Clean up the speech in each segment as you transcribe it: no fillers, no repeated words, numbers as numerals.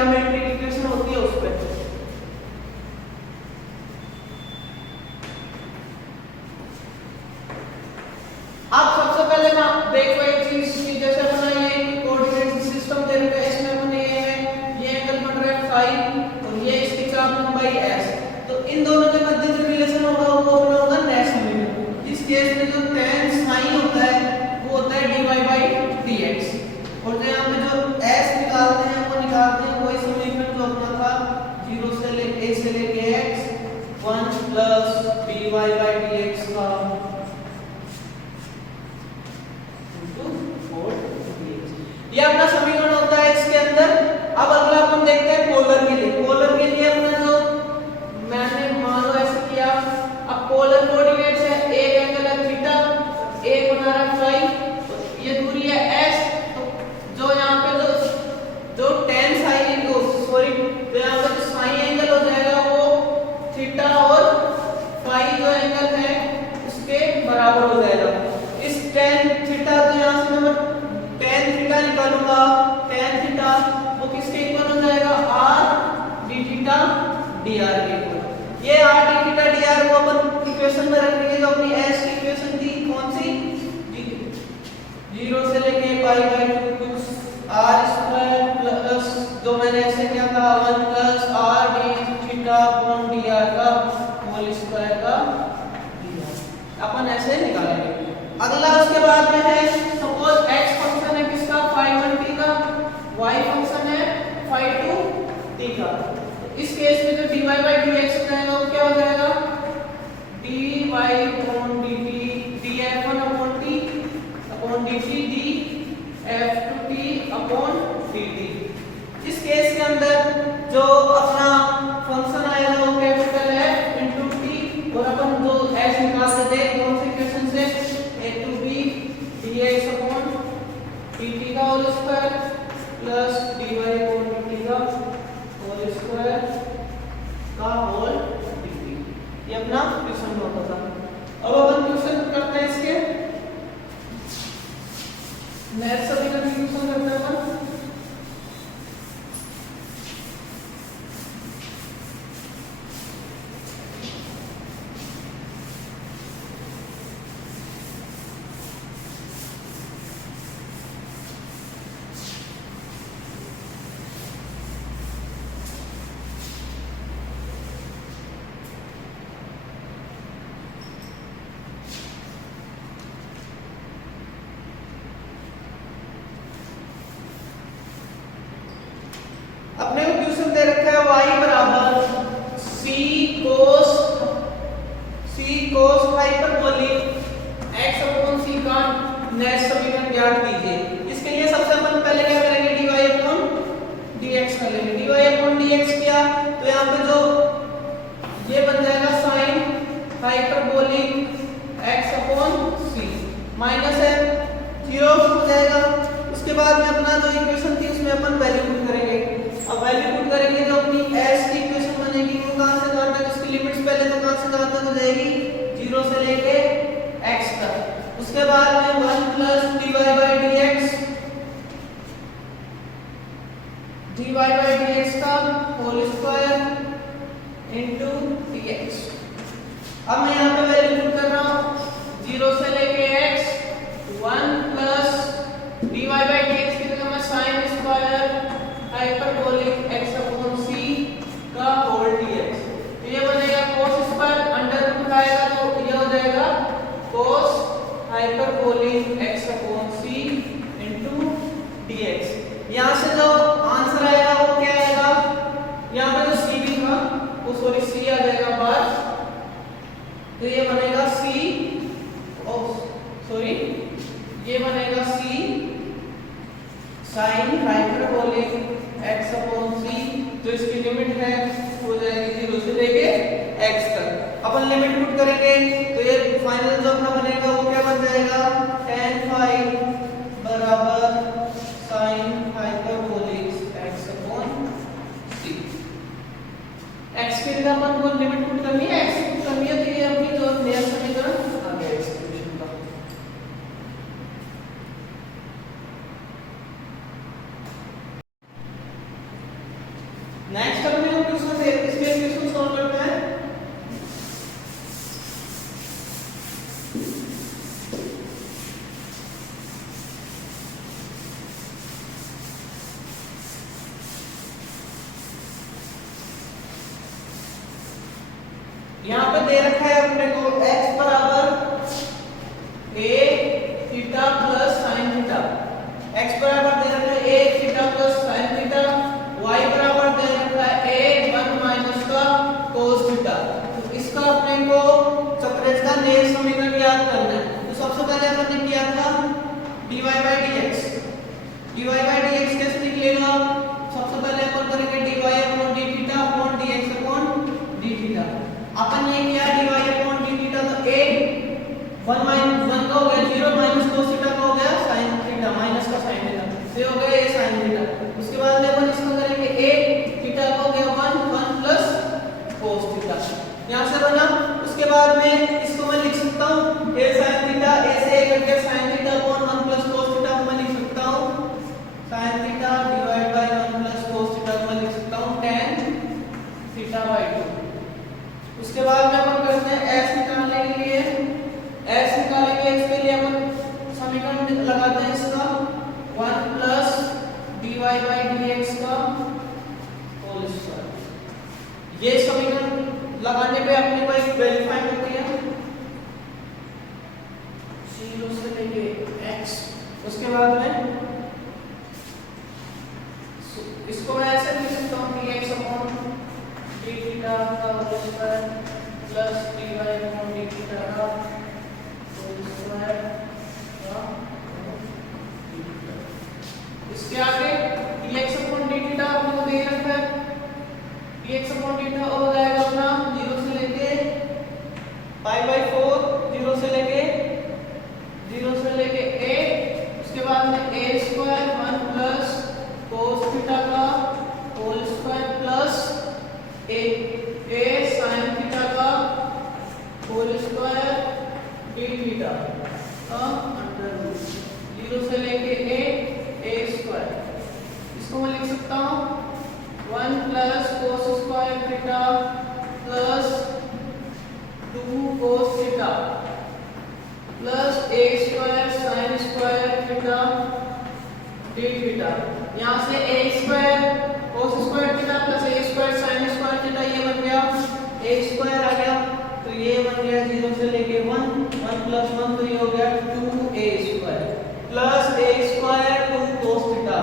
Trimetric equation होती है उस पे। अब सबसे पहले ना देखो एक चीज कि जैसे अपना ये कोऑर्डिनेट सिस्टम दे रखा है, इसमें अपने ये एंगल बन रहा है फाई और ये इसकी चाप लंबाई एस, तो इन दोनों के मध्य जो रिलेशन होगा वो अपना होगा नेट समीकरण। इस केस में जो tan sin होता है वो होता है dy/dx, और जो यहाँ पे जो s निकालते हैं वो निकालते हैं वही समीकरण जो अपना था 0 से लेके x 1 dy/dx का ये अपना समीकरण होता है इसके अंदर। अब अगला अपन देखते हैं पोलर के लिए। पोलर के लिए अपना जो मैंने मान लो ऐसे किया, अब पोलर कोऑर्डिनेट्स है, एक एंगल है थीटा, एक बना रहा है फाई, तो ये दूरी है s, तो जो यहाँ पे जो tan sin को सॉरी तो यहाँ पे जो साइन एंगल हो जाएगा वो थीटा और फाई जो एंगल है उसके बराबर हो जाएगा। इस tan थीटा तो यहाँ से मैं tan थीटा निकालूंगा, tan थीटा वो किसके इक्वल हो जाएगा r d थीटा dr के इक्वल। ये r d थीटा dr को अपन इक्वेशन में रखेंगे जो अपनी s की इक्वेशन थी, कौन सी 0 से लेके π/2 कुछ r स्क्वायर प्लस जो मैंने ऐसे किया था 1 plus r d theta upon dr का होल स्क्वायर का dr अपन ऐसे निकालेंगे। अगला उसके बाद में है सपोज x फंक्शन है किसका phi1t का, y फंक्शन है phi2t का, तो इस केस में जो dy/dx हो जाएगा वो क्या हो जाएगा dy/dt df1/t upon dt df2t/dt। इस केस के अंदर जो अपना फंक्शन आएगा वो कैपिटल है इनटू t, और अपन जो s निकाल सकते हैं कौन सी इक्वेशन से dx/dt का होल स्क्वायर प्लस dy/dt का होल स्क्वायर का होल dt, ये अपना क्वेश्चन होता था। अब अपन क्वेश्चन करते हैं इसके नेट समीकरण की क्वेश्चन करते हैं अपन। अपने को क्वेश्चन दे रखा है y बराबर c cos hyperbolic x upon c का नेट समीकरण ज्ञात कीजिए। इसके लिए सबसे अपन पहले क्या करेंगे dy अपॉन dx कर लेंगे। dy अपॉन dx किया तो यहाँ पे जो ये बन जाएगा sin hyperbolic x upon c minus है 0 हो जाएगा। उसके बाद में अपना जो इक्वेशन थी उसमें अपन वैल्यू पुट करेंगे। अब वैल्यू पुट करेंगे जो अपनी s की इक्वेशन बनेगी वो कहां से कहां तक, उसकी लिमिट्स पहले तो कहां से कहां तक हो जाएगी 0 से लेके x तक। उसके बाद में 1 प्लस dy/dx का होल स्क्वायर इनटू dx। अब मैं यहां पे वैल्यू पुट कर रहा हूं 0 से लेके x 1 प्लस dy/dx की जगह मैं sin square hyperbolic x upon c का होल dx, तो ये बनेगा cos स्क्वायर अंडर रूट आएगा तो ये हो जाएगा cos hyperbolic x upon c into dx। यहां से जो आंसर आएगा वो क्या आएगा, यहां पे जो c भी था वो सॉरी c आ जाएगा बाहर, तो ये बनेगा c सॉरी ये बनेगा c sin hyperbolic x upon c, जो इसकी लिमिट है हो जाएगी 0 से लेके x तक। अपन लिमिट पुट करेंगे तो ये फाइनल जो अपना बनेगा वो क्या बन जाएगा tan phi बराबर sin hyperbolic x upon c। x के लिए अपन को लिमिट पुट करनी है, x पुट करनी है, तो ये अपनी जो नया समीकरण आ गया इस इक्वेशन का। नेक्स्ट अपने को क्वेश्चन से इसके क्वेश्चन सॉल्व करते हैं। यहाँ पे दे रखा है अपने को x बराबर a theta plus sin theta, x बराबर दे रखा है a theta plus sin theta, y बराबर दे रखा है a 1 माइनस का cos थीटा। तो इसका अपने को चक्रेज का नए समीकरण याद करना है। तो सबसे पहले अपन ने किया था dy by dx, dy by dx कैसे निकलेगा? सबसे पहले अपन करेंगे dy upon d theta upon dx upon d theta. अपन ये किया dy अपॉन d थीटा, तो a 1 माइनस 1 का हो गया 0 माइनस cos थीटा का हो गया sin थीटा माइनस का sin थीटा, तो हो गया a sin थीटा। उसके बाद में अपन इसका करेंगे a थीटा का हो गया 1 प्लस cos थीटा, यहां से बना। उसके बाद में इसको मैं लिख सकता हूं a sin थीटा, a से a कट गया sin theta upon 1 plus cos theta को मैं लिख सकता हूं sin theta divide by 1 plus cos theta को मैं लिख सकता हूं tan थीटा बाय 2। उसके बाद में अपन करते हैं s निकालने के लिए, s निकालेंगे, इसके लिए अपन समीकरण लगाते हैं इसका 1 प्लस dy by dx का होल स्क्वायर। ये समीकरण लगाने पे अपने को एक वैल्यू फाइंड होती है 0 से लेके x। उसके बाद में इसको मैं ऐसे लिख सकता हूं dx अपॉन d थीटा का whole square plus dy upon d theta का होल स्क्वायर का इसके आगे dx अपॉन d थीटा अपने को दे रखा है, dx अपॉन d थीटा हो जाएगा अपना 0 से लेके पाई बाय 4, 0 से लेके a। उसके बाद में a square 1 plus cos theta का whole square plus a sin theta का whole square d theta under root 0 से लेके a स्क्वायर। इसको मैं लिख सकता हूं 1 plus cos square theta plus 2 cos theta plus a square sin square theta d theta. यहाँ से a square cos square theta plus a square sin square theta ये बन गया a स्क्वायर आ गया, तो ये बन गया 0 से लेके 1 प्लस 1 तो ये हो गया 2a square plus a square 2 cos theta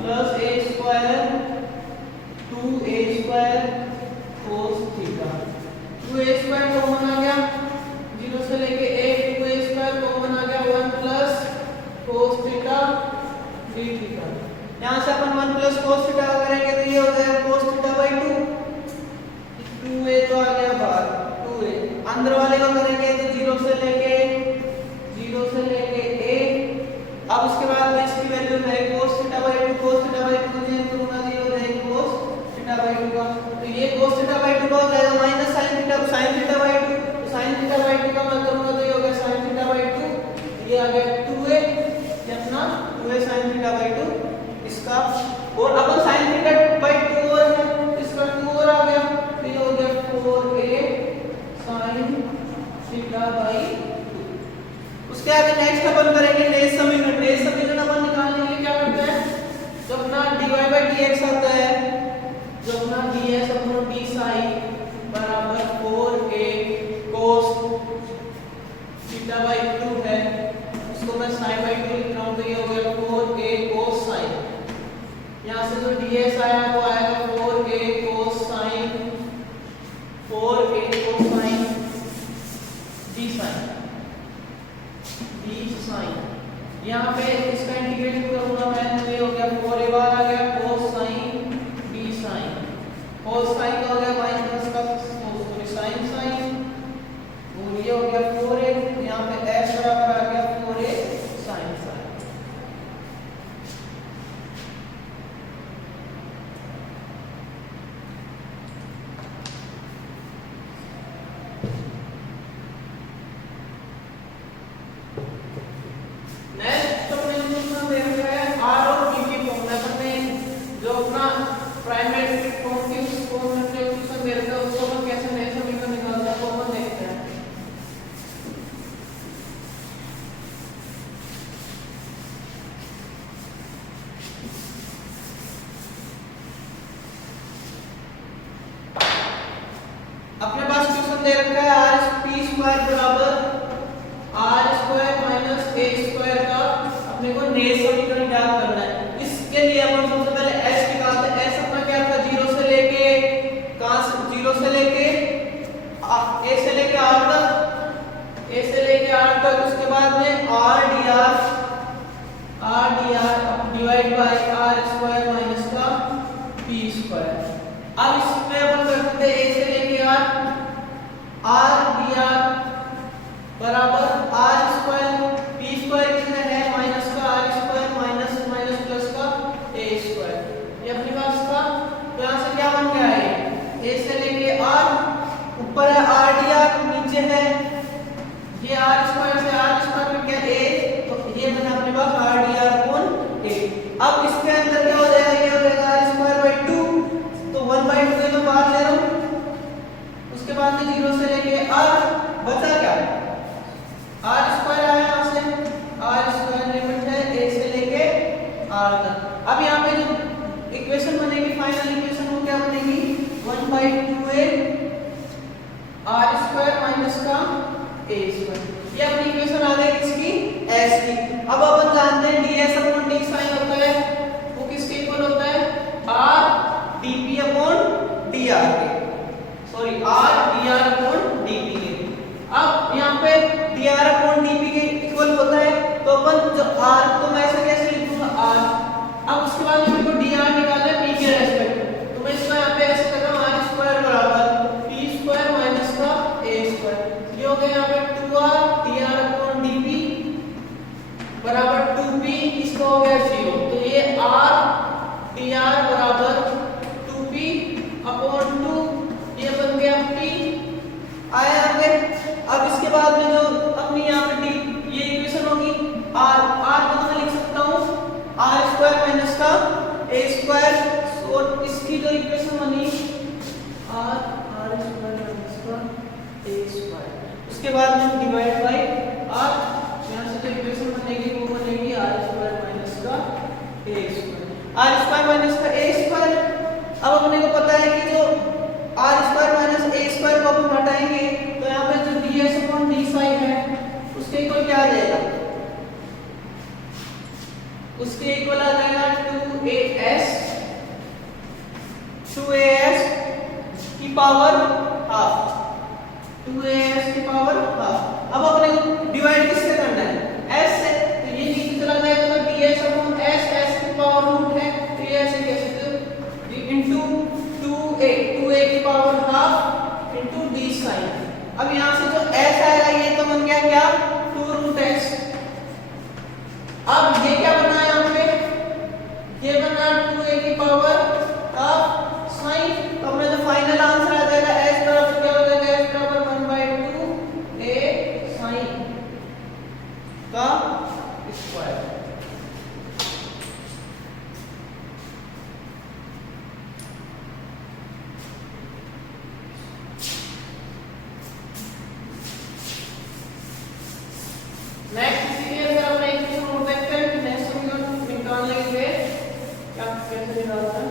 plus a square 2a square cos theta. 2a square common आ गया 0 से लेके a, 2a स्क्वायर कॉमन आ गया 1 plus cos theta d theta. यहाँ से अपन 1 प्लस cos थीटा करेंगे तो ये हो जाएगा cos थीटा बाय 2, 2a तो आ गया बाहर 2a। अंदर वाले को करेंगे तो 0 से लेके a। अब उसके बाद में इसकी वैल्यू है cos theta by 2, cos theta by 2 को चेंज करूंगा तो ये हो जाएगा cos थीटा बाय 2 का, तो ये cos थीटा बाय 2 का हो जाएगा माइनस sin थीटा बाय 2, तो sin थीटा बाय 2 का मैं करूंगा तो ये हो गया sin थीटा बाय 2, ये आ गया 2a, ये अपना 2a sin थीटा बाय 2 इसका। और अपन sin थीटा बाय 2 और है इसका 2 और आ गया तो ये हो गया 4a sin थीटा बाय 2। उसके आगे नेक्स्ट अपन करेंगे नए समीकरण। नए समीकरण अपन निकालने के लिए क्या करते हैं, जब अपना dy by dx आता है, जब अपना ds अपॉन d sin बराबर 4a cos थीटा बाय 2 है, उसको मैं sin बाय 2 लिख रहा हूं तो ये हो गया 4a cos sin। यहां से जो ds आया वो आएगा 4a cos sin d sin यहाँ पे इसका इंटीग्रेशन करूंगा मैं तो ये हो गया 4a बार आ गया cos sin d sin, cos sin का हो गया माइनस का sin और ये हो गया 4a, यहाँ पे s बराबर आ गया 4a sin नेक्स्ट अपने क्वेश्चन दे रखा है r और b की फॉर्म में अपने जो अपना प्राइम मैट्रिक्स फॉर्म दे रखा है आर पी स्क्वायर बराबर R square minus A square का अपने को नए समीकरण ज्ञात करना है। इसके लिए अपन सबसे पहले एस निकालते हैं। एस अपना क्या था, 0 से लेके कहां से, 0 से लेके ए से लेके आर तक, ए से लेके आर तक। उसके बाद में R D R divide by R square minus का पी स्क्वायर। अब इसमें अपन कर सकते हैं ए से लेके आर डी आर बराबर आर स्क्वायर पी स्क्वायर कितना है माइनस का R square minus minus plus का ए स्क्वायर। ये अपने पास था, तो यहां से क्या बन गया है, ए से लेके आर, ऊपर है आर डी आर, नीचे है ये आर स्क्वायर से आर स्क्वायर में क्या ए, तो ये बना अपने पास आर डी आर अपॉन ए। अब इसके अंदर क्या हो जाएगा, ये हो जाएगा आर स्क्वायर बाय 2, तो 1/2 ये मैं बाहर ले रहा हूं। उसके बाद में 0 से लेके आर बचा क्या, आर स्क्वायर आया यहां से, आर स्क्वायर लिमिट है ए से लेके आर तक। अब यहां पे जो इक्वेशन बनेगी, फाइनल इक्वेशन वो क्या बनेगी, 1/2a आर स्क्वायर माइनस का ए स्क्वायर। ये अपनी इक्वेशन आ गई किसकी, एस की। अब अपन जानते हैं ds अपॉन d sin होता है वो किसके इक्वल होता है, r dp अपॉन dr के, sorry r dr upon dp के। अब यहाँ पे dr अपॉन dp के इक्वल होता है, तो अपन जो r को मैं ऐसे कैसे लिखूंगा r। अब उसके बाद मेरे को dr निकालना है p के रेस्पेक्ट, तो मैं इसको यहाँ पे ऐसे कर रहा हूँ r स्क्वायर बराबर p स्क्वायर माइनस का a स्क्वायर। ये हो गया यहाँ पे 2r dr अपॉन dp बराबर 2p, इसको हो गया 0, तो ये r dr बराबर 2p अपॉन 2, ये बन गया p आया आगे। अब इसके बाद में जो अपनी यहाँ पे ये इक्वेशन होगी r को मैं लिख सकता हूँ r स्क्वायर माइनस का a स्क्वायर, और इसकी जो इक्वेशन बनी r स्क्वायर माइनस का a स्क्वायर। उसके बाद में डिवाइड बाय r, यहाँ से जो इक्वेशन बनेगी वो बनेगी r स्क्वायर माइनस का a square, r square minus का a स्क्वायर। अब अपने को पता है कि जो r square minus a square को अपन हटाएंगे तो यहाँ पे जो ds अपॉन d sin है उसके इक्वल क्या आ जाएगा, उसके इक्वल आ जाएगा 2as की पावर हाफ, 2as की पावर हाफ। अब अपने को डिवाइड किससे करना है, s से, तो ये नीचे चला जाएगा तो ds अपॉन s, s की पावर रूट है, तो ये ऐसे कह सकते हो इनटू 2a की power half into d sin। अब यहां से जो s आएगा ये तो बन गया क्या, 2√s। अब ये क्या बना यहां पे, ये बना 2a की पावर हाफ sin। तो अपना जो फाइनल आंसर आ जाएगा s बराबर क्या हो जाएगा, s बराबर 1/2a sin का स्क्वायर। नेक्स्ट इसी के अंदर अपने इक्वेशन नोट देखते हैं कि नेक्स्ट समीकरण निकालने के लिए क्या कैसे निकालना है।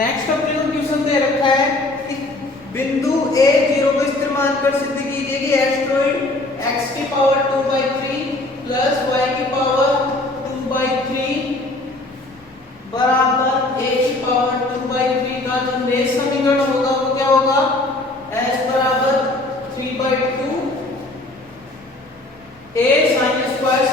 नेक्स्ट अपने को क्वेश्चन दे रखा है कि बिंदु a 0 को स्थिर मानकर सिद्ध कीजिए कि एस्टेरॉइड x की पावर 2/3 प्लस y की पावर 2/3 बराबर a की पावर 2/3 का जो नए समीकरण होगा वो क्या होगा, s बराबर 3/2 a sin स्क्वायर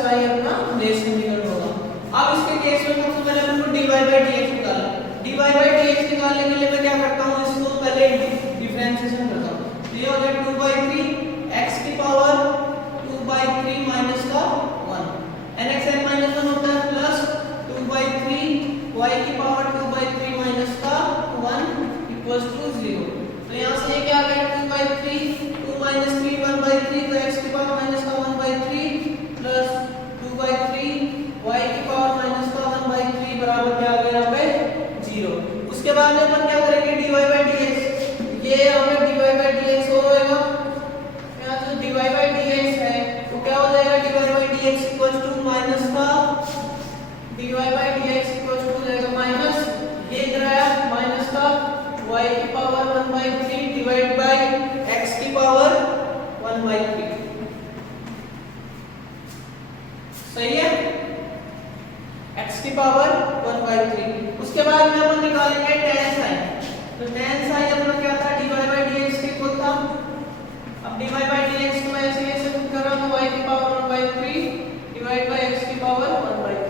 sin अपना नए समीकरण होगा। अब इसके केस में सबसे पहले हमको dy by dx निकालना है। dy by dx निकालने के लिए मैं क्या करता हूँ, इसको पहले डिफरेंशिएशन करता हूँ। तो ये हो गया 2/3 x की पावर 2/3 माइनस का 1, nx n माइनस 1 होता है प्लस 2/3 y की पावर 2/3 माइनस का 1 इक्वल्स टू 0। तो यहाँ से ये क्या आ गया 2/3 2 माइनस 3 1/3, तो x की पावर माइनस का 1/3 प्लस 2/3 y की पावर माइनस का 1/3 बराबर क्या आ गया यहाँ पे 0। उसके बाद में अपन क्या करेंगे dy by dx, ये ये यहाँ पे dy बाई dx और होएगा, यहाँ जो dy बाई dx है वो क्या हो जाएगा, dy by dx equal to minus का dy by dx equal to हो जाएगा माइनस, ये इधर आया माइनस का y की पावर 1/3 डिवाइड बाई x की पावर 1/3। सही है, x की पावर 1/3। उसके बाद में अपन निकालेंगे tan sin। तो tan sin अपना क्या था, dy बाई dx के इक्वल था। अब dy बाई dx को मैं ऐसे पुट कर रहा हूं, y की पावर 1/3 डिवाइड बाई x की पावर 1/3।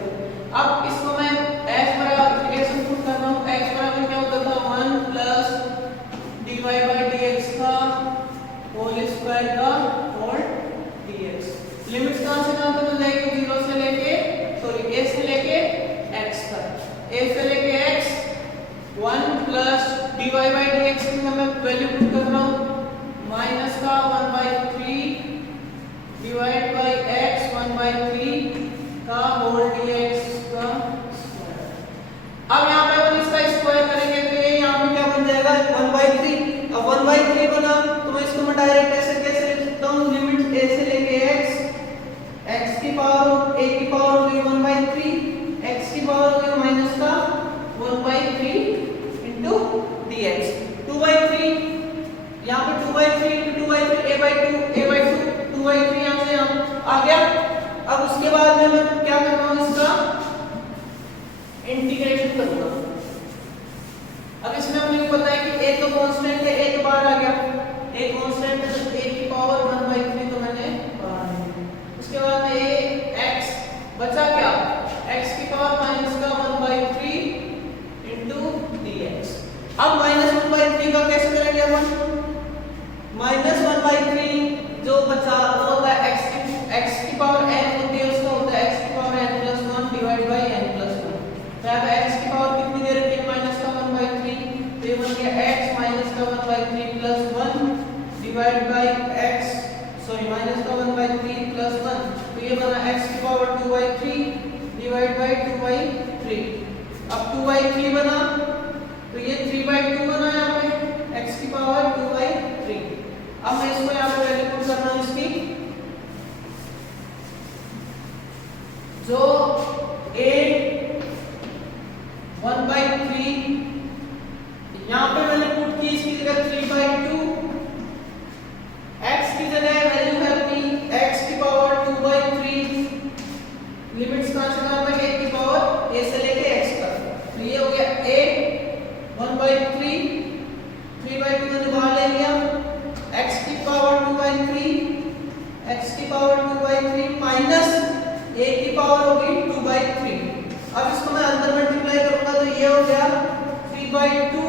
अब इसको मैं x बराबर इक्वेशन पुट कर रहा हूं, x बराबर क्या होता था 1 प्लस dy बाई dx का होल स्क्वायर का होल dx। लिमिट्स कहां से कहां तक मिल जाएगी, 0 से लेके a से लेके x तक, a से लेके x 1 plus dy by dx की मैं वैल्यू पुट कर रहा हूं माइनस का 1/3 डिवाइड बाई x 1/3 का होल dx का स्क्वायर। अब यहाँ पे अपन इसका स्क्वायर करेंगे तो ये यहाँ पे क्या बन जाएगा 1/3। अब 1/3 बना तो मैं इसको मैं डायरेक्ट कैसे लिख सकता हूँ, लिमिट a से लेके x की पावर a की पावर हो गई 1/3, x की पावर हो गई माइनस का 1/3 इनटू dx 2/3। यहाँ पे 2/3 इनटू 2/3 a/2 2/3 यहाँ से यहाँ आ गया। अब उसके बाद में मैं क्या कर रहा हूँ, इसका इंटीग्रेशन करूंगा। अब इसमें अपने को पता है कि a तो कांस्टेंट है, a तो बाहर आ गया, a कांस्टेंट है तो a की पावर 1/3 तो मैंने बाहर ले लिया। उसके बाद में a x बचा क्या, x की पावर माइनस का 1/3 इनटू dx। अब माइनस 1/3 का कैसे करेंगे अपन, माइनस 1/3 जो बचा वो होता है x की पावर n होती है, उसका होता है x की power n+1 divide by n+1। तो अब x की पावर कितनी दे रखी है, माइनस का 1/3, तो ये बन गया x माइनस का 1/3 plus 1 divide by x minus का 1/3 प्लस 1, तो ये बना x की पावर 2/3 डिवाइड बाई 2/3। अब 2/3 बना तो ये 3/2 बना यहाँ पे x की पावर 2/3। अब मैं इसको यहाँ पे वैल्यू पुट करना हूँ इसकी, जो a 1/3 यहाँ पे मैंने पुट की, इसकी जगह 3/2, x की जगह वैल्यू है अपनी x की पावर 2/3, लिमिट्स कहां से कहां तक, a की पावर a से लेके x तक। तो ये हो गया a 1/3 3/2 मैंने बाहर ले लिया, x की पावर 2/3 x की पावर 2/3 माइनस a की पावर होगी 2/3। अब इसको मैं अंदर मल्टीप्लाई करूंगा तो ये हो गया 3/2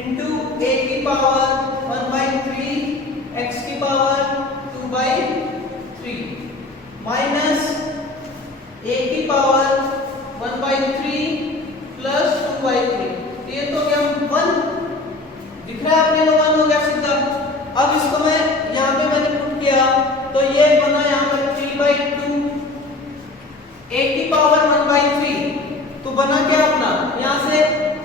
इनटू a की पावर 1/3 x की पावर 2/3 माइनस a की पावर 1/3 प्लस 2/3। ये तो क्या 1 दिख रहा है अपने को, 1 हो गया सीधा। अब इसको मैं यहाँ पे मैंने पुट किया तो ये बना यहाँ पे 3/2 a की पावर 1/3, तो बना क्या अपना यहाँ से,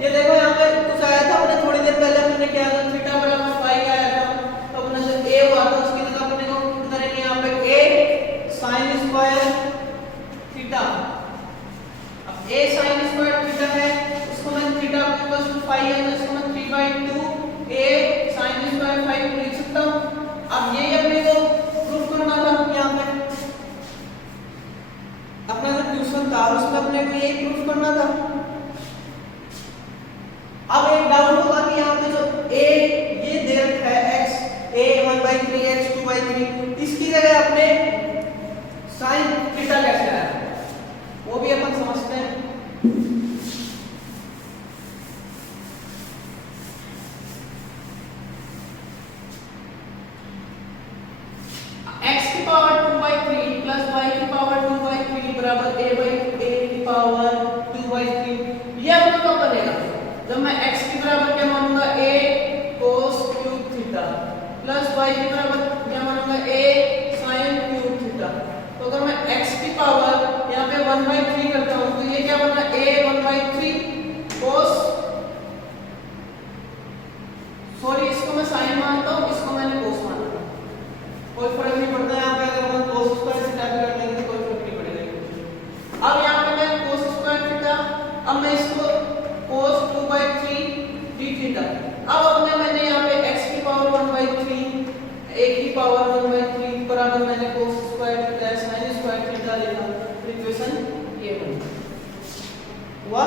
ये देखो यहाँ पे कुछ आया था अपने थोड़ी देर पहले हमने क्या था, थीटा बराबर पाई आया था, तो अपना जो a हुआ था उसकी जगह अपने को पुट करेंगे यहाँ पे a sin स्क्वायर थीटा। अब a sin स्क्वायर थीटा है, उसको मैं थीटा अपने पास 5 है तो इसको मैं 3/2 a sin स्क्वायर 5 लिख सकता हूँ। अब ये अपने को प्रूफ करना था, यहाँ पे अपना जो ट्यूशन था उसमें अपने को ये प्रूफ करना था। अब एक डाउट होगा कि यहाँ पे जो a ये दे रखा है x a 1/3 x 2/3, इसकी जगह अपने sin थीटा कैसे आया वो भी अपन समझते हैं। x की पावर 2/3 प्लस y की पावर 2/3 बराबर a की पावर 2/3। ये अपना कब बनेगा, जब मैं x की बराबर क्या मानूंगा a cos cube theta plus y की बराबर क्या मानूंगा a sin क्यूब थीटा। तो अगर मैं x की पावर यहाँ पे 1/3 करता हूँ तो ये क्या बना a 1/3 cos, सॉरी हुआ